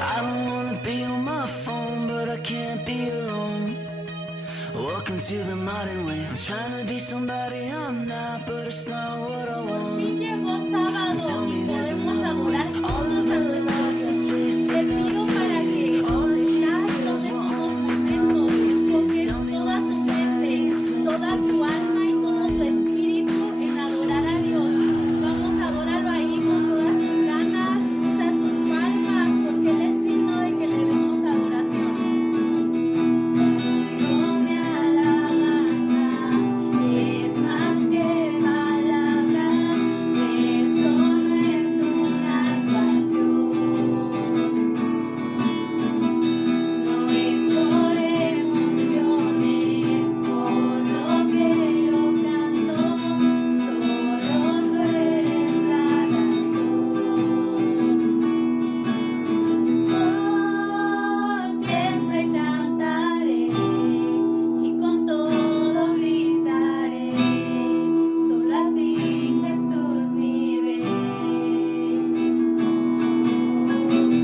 I don't wanna be on my phone, but I can't be alone. Welcome to the modern way. I'm trying to be somebody I'm not, but it's not what I Por fin want. llegó sábado Tell y me there's podemos another way. adorar All juntos of a the nuestro lights that Dios. chase Te the pido para que fade. All the ya tears, tomes those were unos only momentos, time enfoques Tell me toda what's tu the mente, saddest toda place tu to alma y todo tu espíritu en adorar a Dios. Vamos a adorarlo ahí con todas tus ganas, usa tus palmas, porque Él es digno de que le demos adoración. Mi alabanza es más que palabras, esto no es una actuación, no es por emociones, por lo que yo canto, solo tú eres la razón. Siempre cantaré y con todo gritaré, solo a ti Jesús mi rey.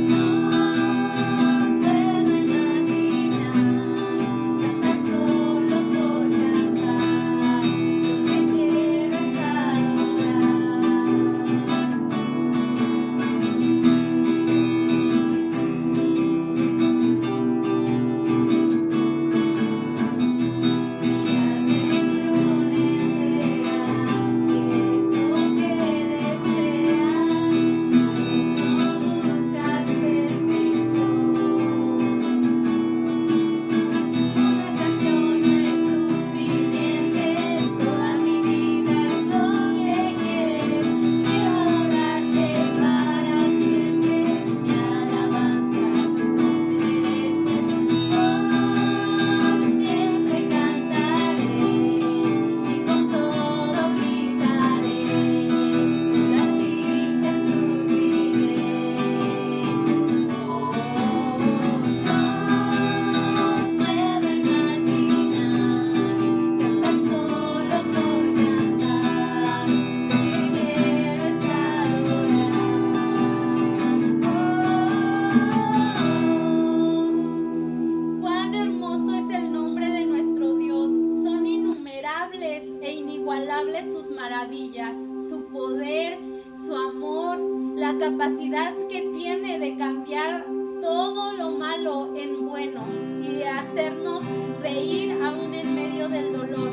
No puedo imaginar cantar solo por cantar, lo que quiero es Siempre cantaré y con todo gritaré, solo a ti Jesús mi rey. No puedo imaginar cantar solo por cantar, lo que quiero es adorar. Cuán hermoso es el nombre de nuestro Dios. Son innumerables e inigualables sus maravillas, su poder, su amor, la capacidad que tiene de cambiar todo lo malo en bueno y de hacernos reír aún en medio del dolor.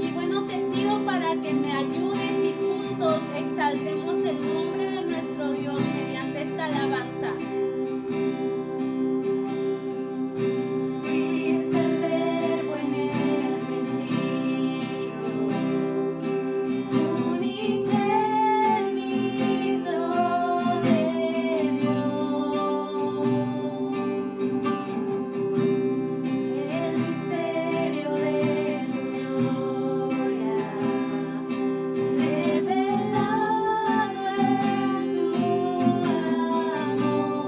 Y bueno, te pido para que me ayudes y juntos exaltemos el nombre de nuestro Dios mediante esta alabanza. Es el verbo en el principio, unigénito de Dios, el misterio de tu gloria, revelado en tu amor.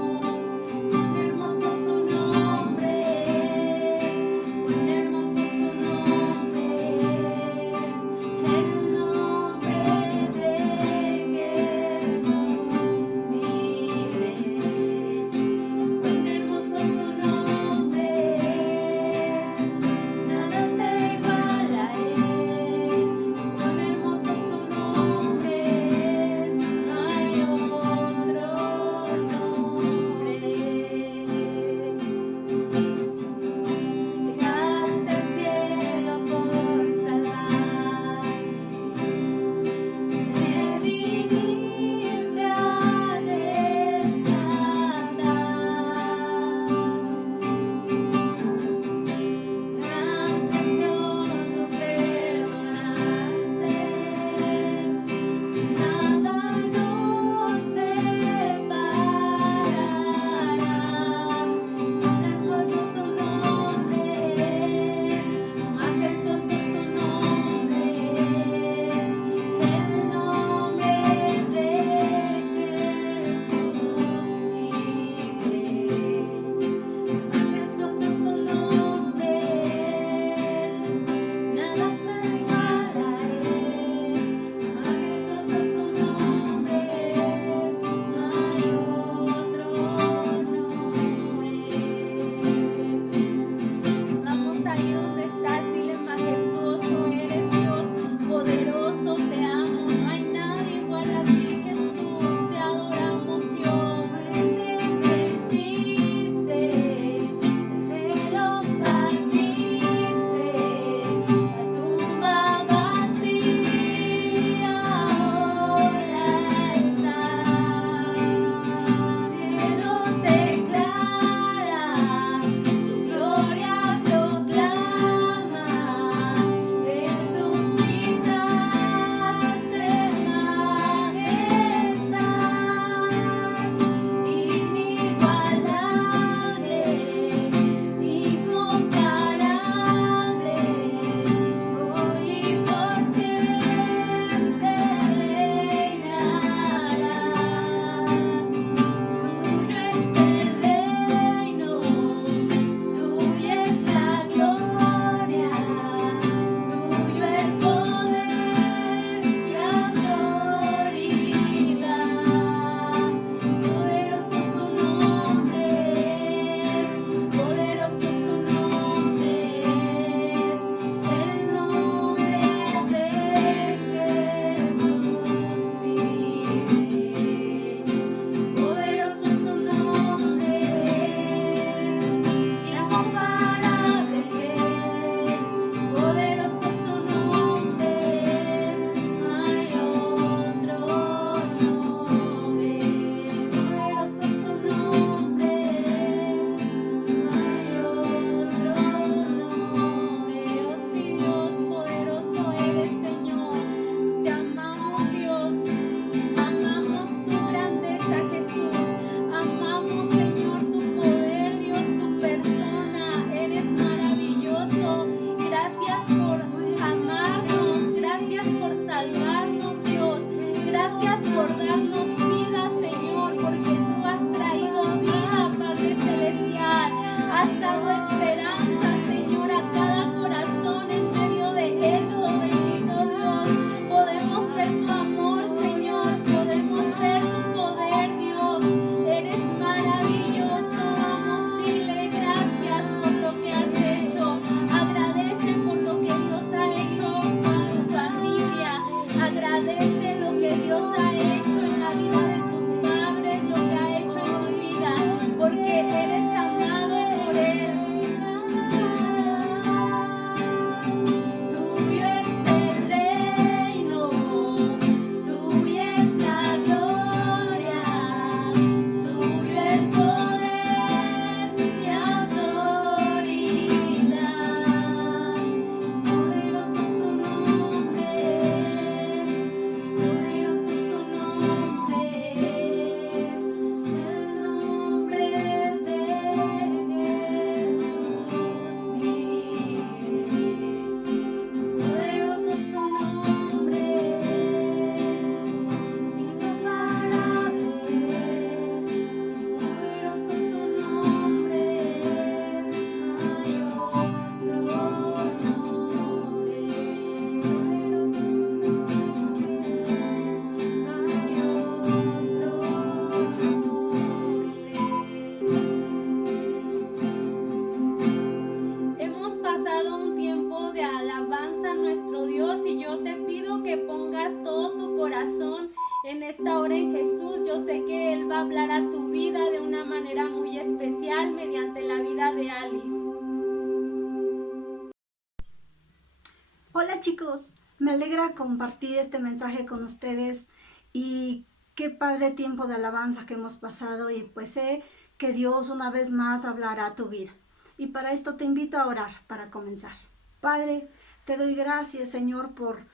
chicos, me alegra compartir este mensaje con ustedes y qué padre tiempo de alabanza que hemos pasado y pues sé que Dios una vez más hablará a tu vida. Y para esto te invito a orar para comenzar. Padre, te doy gracias, Señor, por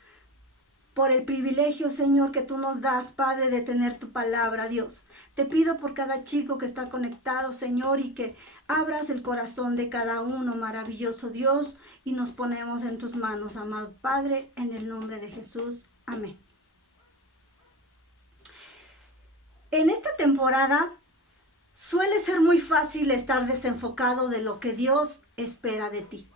el privilegio, Señor, que tú nos das, Padre, de tener tu palabra, Dios. Te pido por cada chico que está conectado, Señor, y que abras el corazón de cada uno, maravilloso Dios, y nos ponemos en tus manos, amado Padre, en el nombre de Jesús. Amén. En esta temporada suele ser muy fácil estar desenfocado de lo que Dios espera de ti.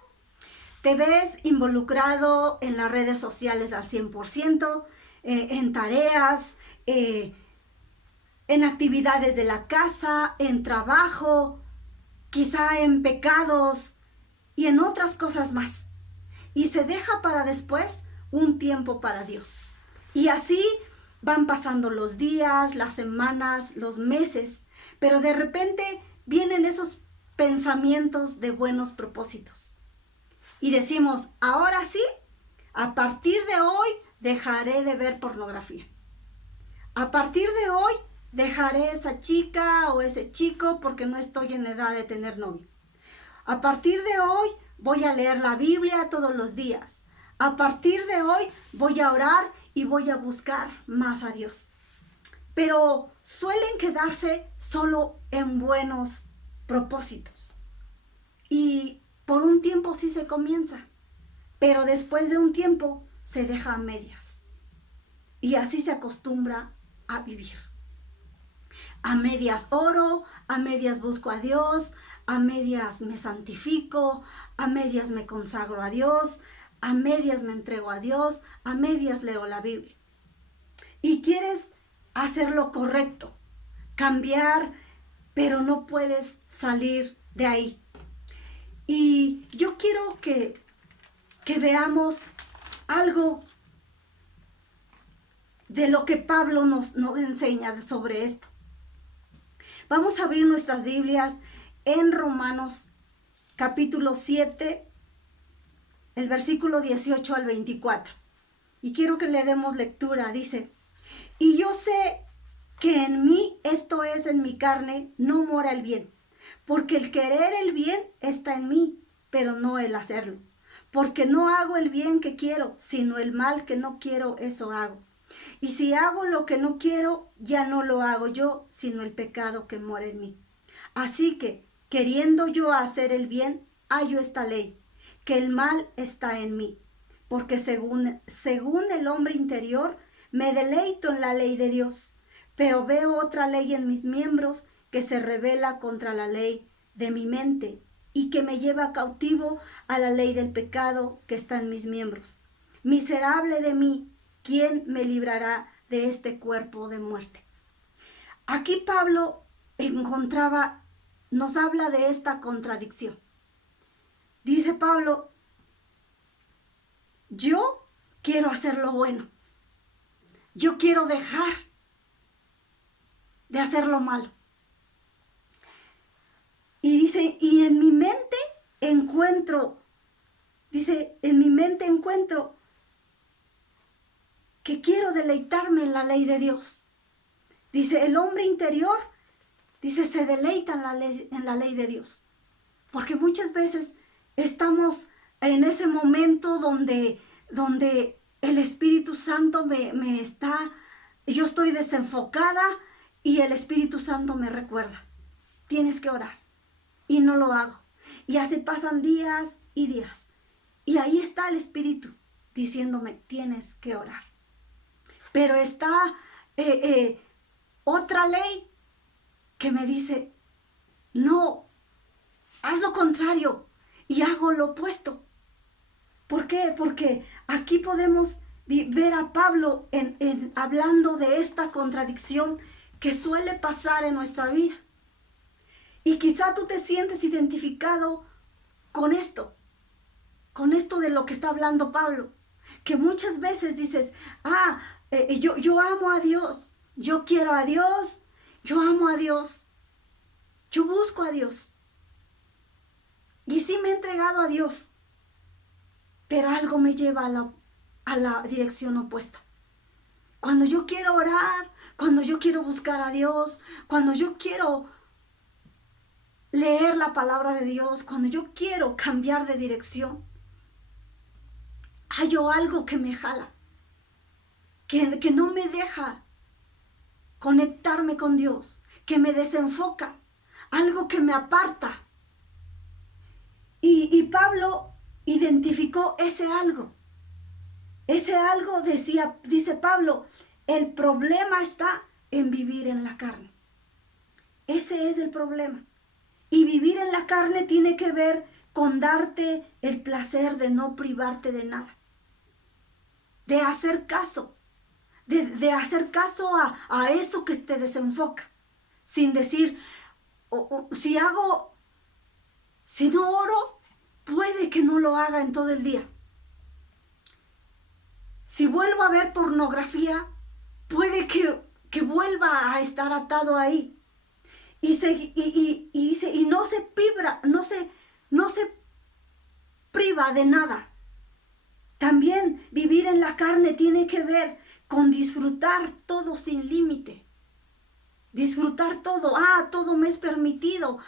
Te ves involucrado en las redes sociales al 100%, en tareas, en actividades de la casa, en trabajo, quizá en pecados y en otras cosas más. Y se deja para después un tiempo para Dios. Y así van pasando los días, las semanas, los meses, pero de repente vienen esos pensamientos de buenos propósitos. Y decimos, ahora sí, a partir de hoy dejaré de ver pornografía. A partir de hoy dejaré esa chica o ese chico porque no estoy en edad de tener novio. A partir de hoy voy a leer la Biblia todos los días. A partir de hoy voy a orar y voy a buscar más a Dios. Pero suelen quedarse solo en buenos propósitos. Y por un tiempo sí se comienza, pero después de un tiempo se deja a medias. Y así se acostumbra a vivir. A medias oro, a medias busco a Dios, a medias me santifico, a medias me consagro a Dios, a medias me entrego a Dios, a medias leo la Biblia. Y quieres hacer lo correcto, cambiar, pero no puedes salir de ahí. Y yo quiero que veamos algo de lo que Pablo nos enseña sobre esto. Vamos a abrir nuestras Biblias en Romanos capítulo 7, el versículo 18 al 24. Y quiero que le demos lectura. Dice, y yo sé que en mí, esto es en mi carne, no mora el bien. Porque el querer el bien está en mí, pero no el hacerlo. Porque no hago el bien que quiero, sino el mal que no quiero, eso hago. Y si hago lo que no quiero, ya no lo hago yo, sino el pecado que mora en mí. Así que, queriendo yo hacer el bien, hallo esta ley, que el mal está en mí. Porque según el hombre interior, me deleito en la ley de Dios, pero veo otra ley en mis miembros que se rebela contra la ley de mi mente y que me lleva cautivo a la ley del pecado que está en mis miembros. Miserable de mí, ¿quién me librará de este cuerpo de muerte? Aquí Pablo nos habla de esta contradicción. Dice Pablo, yo quiero hacer lo bueno. Yo quiero dejar de hacer lo malo. Y dice, y en mi mente encuentro que quiero deleitarme en la ley de Dios. Dice, el hombre interior, dice, se deleita en la ley de Dios. Porque muchas veces estamos en ese momento donde el Espíritu Santo yo estoy desenfocada y el Espíritu Santo me recuerda, tienes que orar. Y no lo hago. Y así pasan días y días. Y ahí está el Espíritu diciéndome, tienes que orar. Pero está otra ley que me dice, no, haz lo contrario y hago lo opuesto. ¿Por qué? Porque aquí podemos ver a Pablo hablando de esta contradicción que suele pasar en nuestra vida. Y quizá tú te sientes identificado con esto de lo que está hablando Pablo, que muchas veces dices, yo amo a Dios, yo quiero a Dios, yo amo a Dios, yo busco a Dios, y sí me he entregado a Dios, pero algo me lleva a la dirección opuesta. Cuando yo quiero orar, cuando yo quiero buscar a Dios, cuando yo quiero leer la palabra de Dios, cuando yo quiero cambiar de dirección, hay algo que me jala, que no me deja conectarme con Dios, que me desenfoca, algo que me aparta. Y Pablo identificó ese algo. Ese algo dice Pablo, el problema está en vivir en la carne. Ese es el problema. Y vivir en la carne tiene que ver con darte el placer de no privarte de nada. De hacer caso. De hacer caso a eso que te desenfoca. Sin decir, si no oro, puede que no lo haga en todo el día. Si vuelvo a ver pornografía, puede que vuelva a estar atado ahí. Y dice, y no se priva de nada. También vivir en la carne tiene que ver con disfrutar todo sin límite. Disfrutar todo. Todo me es permitido.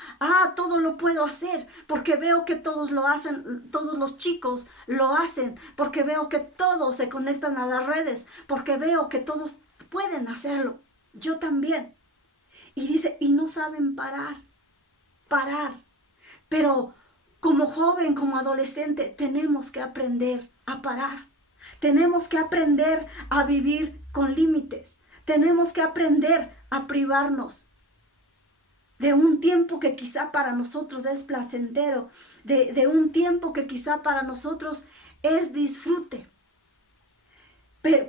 Todo lo puedo hacer. Porque veo que todos lo hacen, todos los chicos lo hacen. Porque veo que todos se conectan a las redes. Porque veo que todos pueden hacerlo. Yo también. Y dice, y no saben parar. Pero como joven, como adolescente, tenemos que aprender a parar. Tenemos que aprender a vivir con límites. Tenemos que aprender a privarnos de un tiempo que quizá para nosotros es placentero, de un tiempo que quizá para nosotros es disfrute.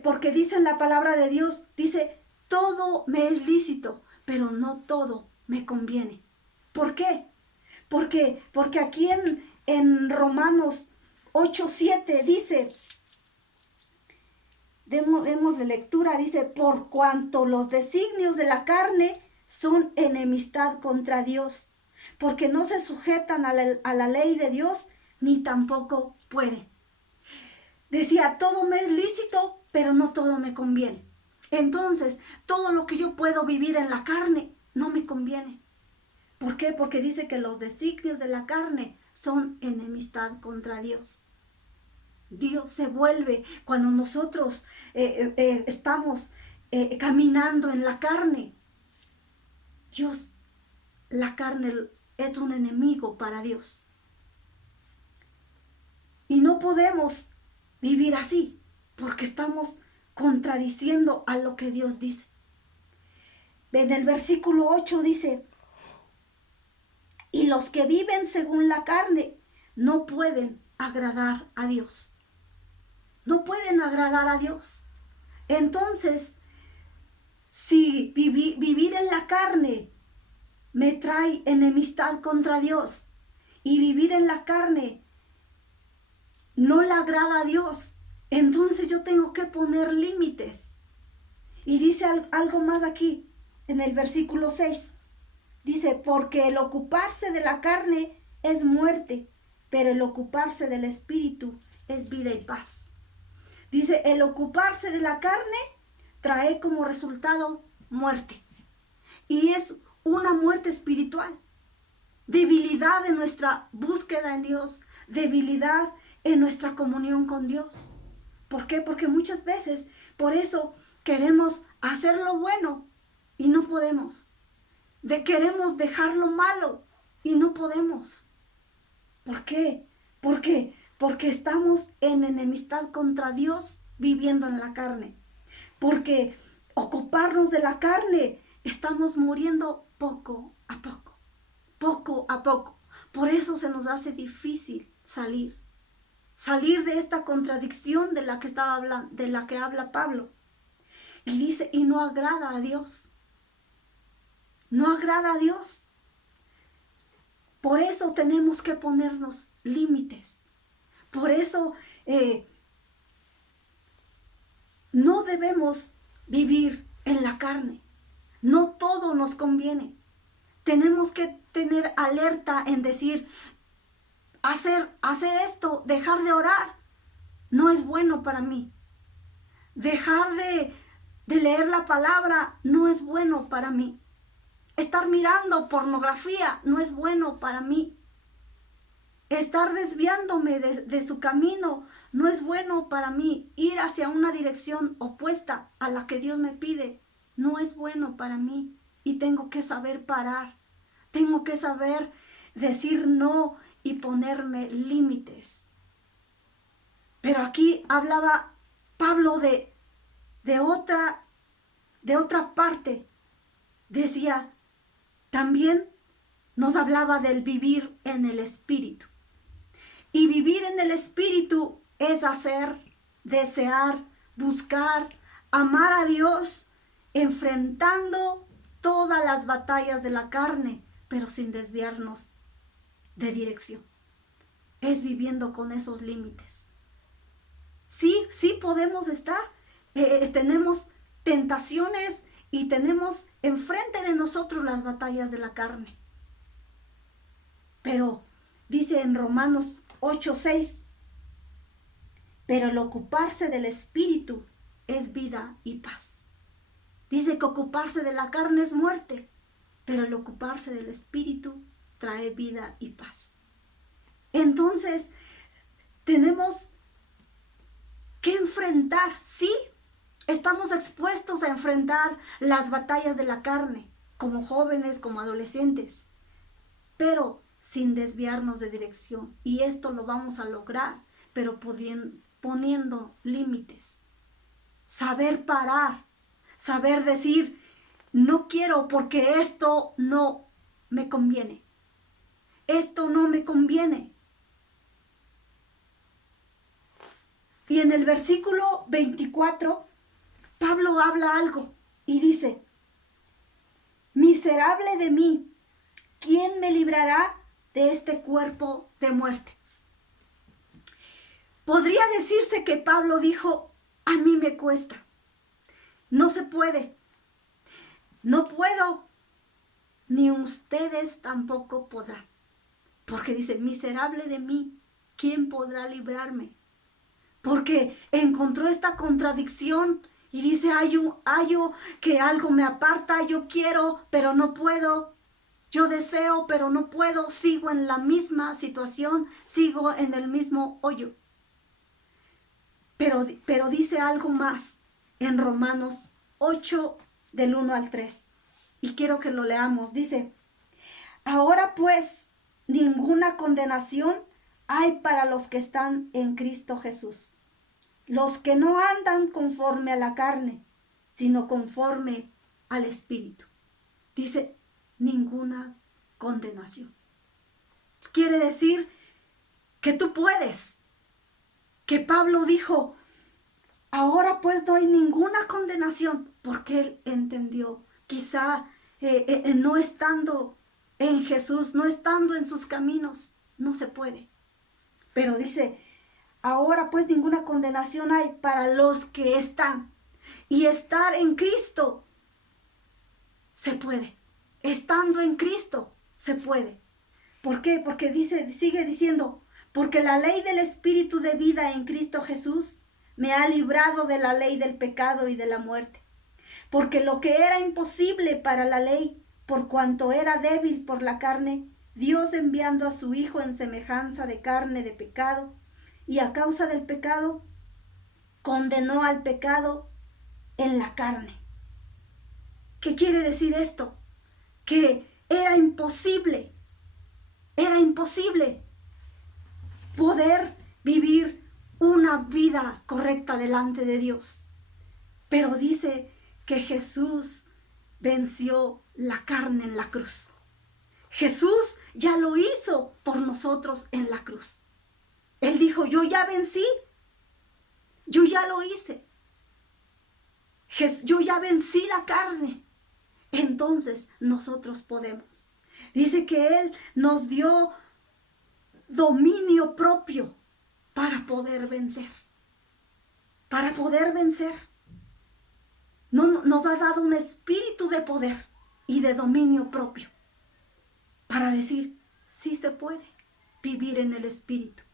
Porque dice en la palabra de Dios, dice, todo me es lícito, pero no todo me conviene. ¿Por qué? Porque aquí en Romanos 8:7 dice, démosle lectura, dice, por cuanto los designios de la carne son enemistad contra Dios, porque no se sujetan a la ley de Dios, ni tampoco pueden. Decía, todo me es lícito, pero no todo me conviene. Entonces, todo lo que yo puedo vivir en la carne no me conviene. ¿Por qué? Porque dice que los designios de la carne son enemistad contra Dios. Dios se vuelve cuando nosotros estamos caminando en la carne. Dios, la carne es un enemigo para Dios. Y no podemos vivir así porque estamos contradiciendo a lo que Dios dice. En el versículo 8 dice, y los que viven según la carne no pueden agradar a Dios. No pueden agradar a Dios. Entonces, si vivir en la carne me trae enemistad contra Dios y vivir en la carne no le agrada a Dios, entonces yo tengo que poner límites. Y dice algo más aquí, en el versículo 6. Dice, porque el ocuparse de la carne es muerte, pero el ocuparse del espíritu es vida y paz. Dice, el ocuparse de la carne trae como resultado muerte. Y es una muerte espiritual. Debilidad en nuestra búsqueda en Dios. Debilidad en nuestra comunión con Dios. ¿Por qué? Porque muchas veces por eso queremos hacer lo bueno y no podemos. Queremos dejar lo malo y no podemos. ¿Por qué? Porque estamos en enemistad contra Dios viviendo en la carne. Porque ocuparnos de la carne, estamos muriendo poco a poco. Poco a poco. Por eso se nos hace difícil salir de esta contradicción de la que habla Pablo. Y dice, y no agrada a Dios. No agrada a Dios. Por eso tenemos que ponernos límites. Por eso no debemos vivir en la carne. No todo nos conviene. Tenemos que tener alerta en decir, hacer esto, dejar de orar, no es bueno para mí. Dejar de leer la palabra no es bueno para mí. Estar mirando pornografía no es bueno para mí. Estar desviándome de su camino no es bueno para mí. Ir hacia una dirección opuesta a la que Dios me pide no es bueno para mí. Y tengo que saber parar. Tengo que saber decir no y ponerme límites. Pero aquí hablaba Pablo de otra parte. Decía, también nos hablaba del vivir en el Espíritu. Y vivir en el Espíritu es hacer, desear, buscar, amar a Dios, enfrentando todas las batallas de la carne, pero sin desviarnos de dirección. Es viviendo con esos límites. Sí podemos estar, tenemos tentaciones y tenemos enfrente de nosotros las batallas de la carne. Pero dice en Romanos 8:6, pero el ocuparse del Espíritu es vida y paz. Dice que ocuparse de la carne es muerte, pero el ocuparse del Espíritu trae vida y paz. Entonces, tenemos que enfrentar, sí, estamos expuestos a enfrentar las batallas de la carne, como jóvenes, como adolescentes, pero sin desviarnos de dirección. Y esto lo vamos a lograr, pero poniendo límites. Saber parar, saber decir, no quiero porque esto no me conviene. Esto no me conviene. Y en el versículo 24, Pablo habla algo y dice, miserable de mí, ¿quién me librará de este cuerpo de muerte? Podría decirse que Pablo dijo, a mí me cuesta, no se puede, no puedo, ni ustedes tampoco podrán. Porque dice, miserable de mí, ¿quién podrá librarme? Porque encontró esta contradicción y dice, hallo que algo me aparta, yo quiero, pero no puedo. Yo deseo, pero no puedo. Sigo en la misma situación, sigo en el mismo hoyo. Pero dice algo más en Romanos 8, del 1 al 3. Y quiero que lo leamos. Dice, ahora pues, ninguna condenación hay para los que están en Cristo Jesús. Los que no andan conforme a la carne, sino conforme al Espíritu. Dice, ninguna condenación. Quiere decir que tú puedes. Que Pablo dijo, ahora pues no hay ninguna condenación, porque él entendió, quizá no estando en Jesús, no estando en sus caminos, no se puede. Pero dice, ahora pues ninguna condenación hay para los que están. Y estar en Cristo se puede. Estando en Cristo se puede. ¿Por qué? Porque sigue diciendo, porque la ley del Espíritu de vida en Cristo Jesús me ha librado de la ley del pecado y de la muerte. Porque lo que era imposible para la ley, por cuanto era débil por la carne, Dios enviando a su Hijo en semejanza de carne de pecado, y a causa del pecado, condenó al pecado en la carne. ¿Qué quiere decir esto? Que era imposible poder vivir una vida correcta delante de Dios. Pero dice que Jesús venció la carne en la cruz. Jesús ya lo hizo por nosotros en la cruz. Él dijo, yo ya vencí, yo ya lo hice, yo ya vencí la carne, entonces nosotros podemos. Dice que Él nos dio dominio propio para poder vencer, Nos ha dado un espíritu de poder y de dominio propio para decir, sí se puede vivir en el Espíritu.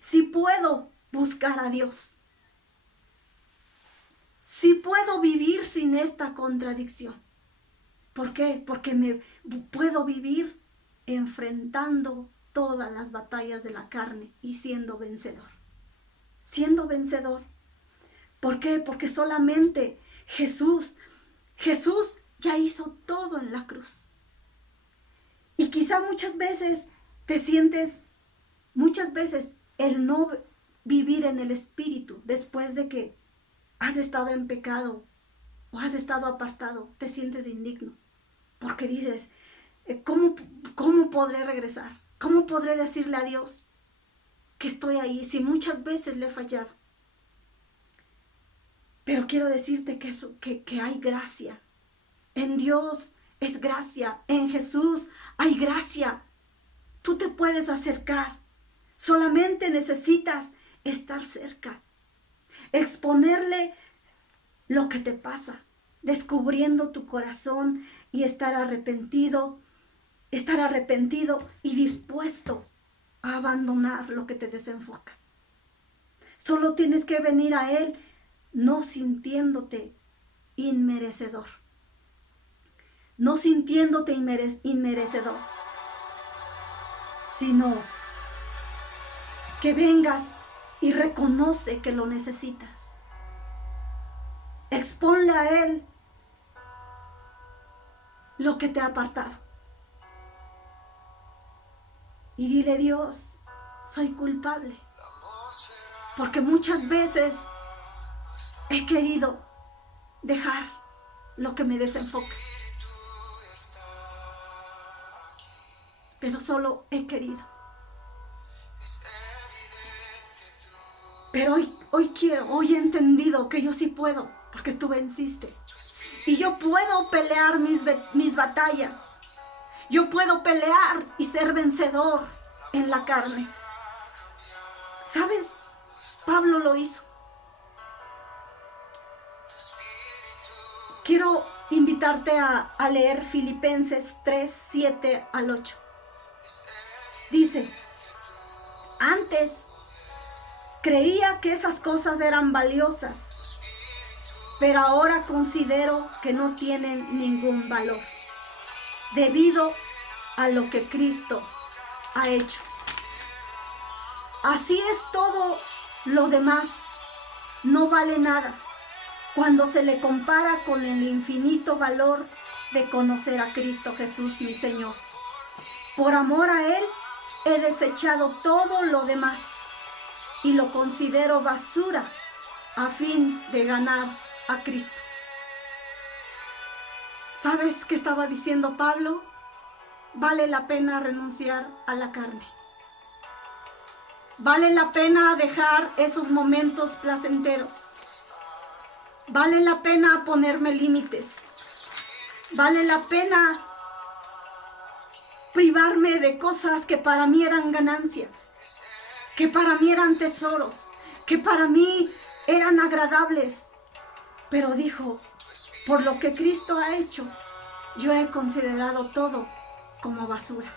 Si puedo buscar a Dios. sí puedo vivir sin esta contradicción. ¿Por qué? Porque me puedo vivir enfrentando todas las batallas de la carne y siendo vencedor. Siendo vencedor. ¿Por qué? Porque solamente Jesús ya hizo todo en la cruz. Y quizá muchas veces te sientes, el no vivir en el Espíritu después de que has estado en pecado o has estado apartado, te sientes indigno. Porque dices, ¿cómo podré regresar? ¿Cómo podré decirle a Dios que estoy ahí si muchas veces le he fallado? Pero quiero decirte que hay gracia. En Dios es gracia. En Jesús hay gracia. Tú te puedes acercar. Solamente necesitas estar cerca. Exponerle lo que te pasa. Descubriendo tu corazón y estar arrepentido y dispuesto a abandonar lo que te desenfoca. Solo tienes que venir a Él no sintiéndote inmerecedor. No sintiéndote inmerecedor, sino que vengas y reconoce que lo necesitas. Exponle a Él lo que te ha apartado. Y dile, Dios, soy culpable. Porque muchas veces he querido dejar lo que me desenfoca. Pero solo he querido. Pero hoy he entendido que yo sí puedo, porque tú venciste. Y yo puedo pelear mis batallas. Yo puedo pelear y ser vencedor en la carne. ¿Sabes? Pablo lo hizo. Quiero invitarte a leer Filipenses 3, 7 al 8. Dice, antes creía que esas cosas eran valiosas, pero ahora considero que no tienen ningún valor, debido a lo que Cristo ha hecho. Así es, todo lo demás no vale nada cuando se le compara con el infinito valor de conocer a Cristo Jesús, mi Señor. Por amor a Él, he desechado todo lo demás y lo considero basura a fin de ganar a Cristo. ¿Sabes qué estaba diciendo Pablo? Vale la pena renunciar a la carne. Vale la pena dejar esos momentos placenteros. Vale la pena ponerme límites. Vale la pena privarme de cosas que para mí eran ganancia, que para mí eran tesoros, que para mí eran agradables. Pero dijo, por lo que Cristo ha hecho, yo he considerado todo como basura.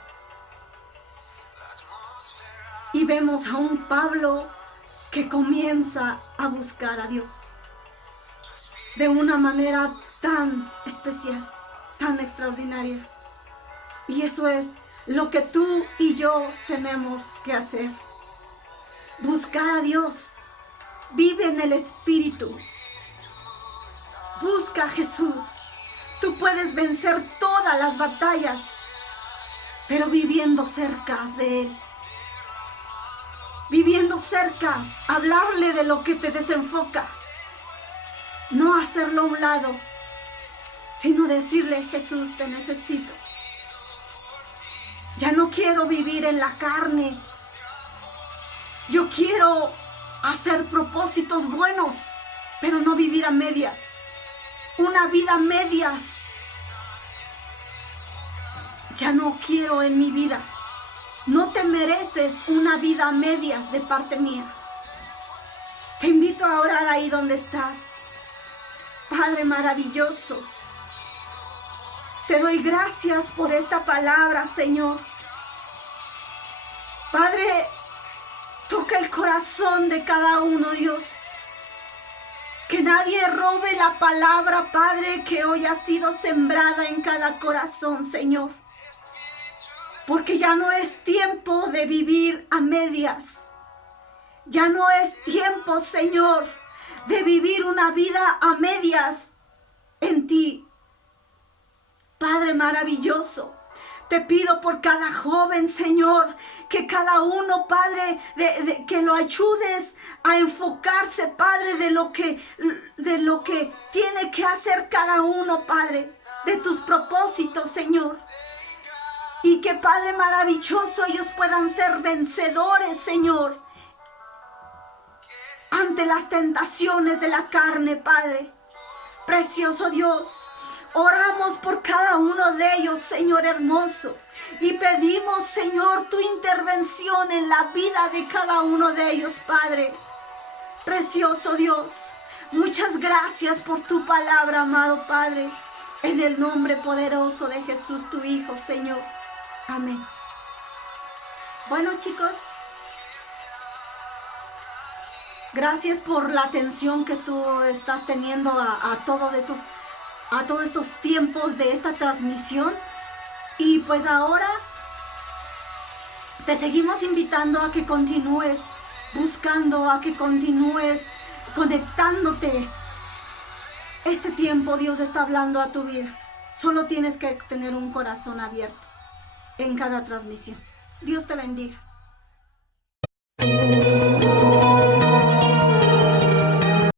Y vemos a un Pablo que comienza a buscar a Dios de una manera tan especial, tan extraordinaria. Y eso es lo que tú y yo tenemos que hacer. Buscar a Dios. Vive en el Espíritu. Busca a Jesús. Tú puedes vencer todas las batallas, pero viviendo cerca de Él. Viviendo cerca, hablarle de lo que te desenfoca. No hacerlo a un lado, sino decirle, Jesús, te necesito. Ya no quiero vivir en la carne. Yo quiero hacer propósitos buenos, pero no vivir a medias. Una vida a medias. Ya no quiero en mi vida. No te mereces una vida a medias de parte mía. Te invito a orar ahí donde estás. Padre maravilloso, te doy gracias por esta palabra, Señor. Padre, toca el corazón de cada uno, Dios. Que nadie robe la palabra, Padre, que hoy ha sido sembrada en cada corazón, Señor. Porque ya no es tiempo de vivir a medias. Ya no es tiempo, Señor, de vivir una vida a medias en ti. Padre maravilloso, te pido por cada joven, Señor, que cada uno, Padre, que lo ayudes a enfocarse, Padre, de lo que tiene que hacer cada uno, Padre, de tus propósitos, Señor. Y que, Padre maravilloso, ellos puedan ser vencedores, Señor, ante las tentaciones de la carne, Padre. Precioso Dios, oramos por cada uno de ellos, Señor hermoso. Y pedimos, Señor, tu intervención en la vida de cada uno de ellos, Padre. Precioso Dios, muchas gracias por tu palabra, amado Padre. En el nombre poderoso de Jesús, tu Hijo, Señor. Amén. Bueno, chicos, gracias por la atención que tú estás teniendo a todos estos tiempos de esta transmisión. Y pues ahora te seguimos invitando a que continúes buscando, a que continúes conectándote. Este tiempo Dios está hablando a tu vida. Solo tienes que tener un corazón abierto en cada transmisión. Dios te bendiga.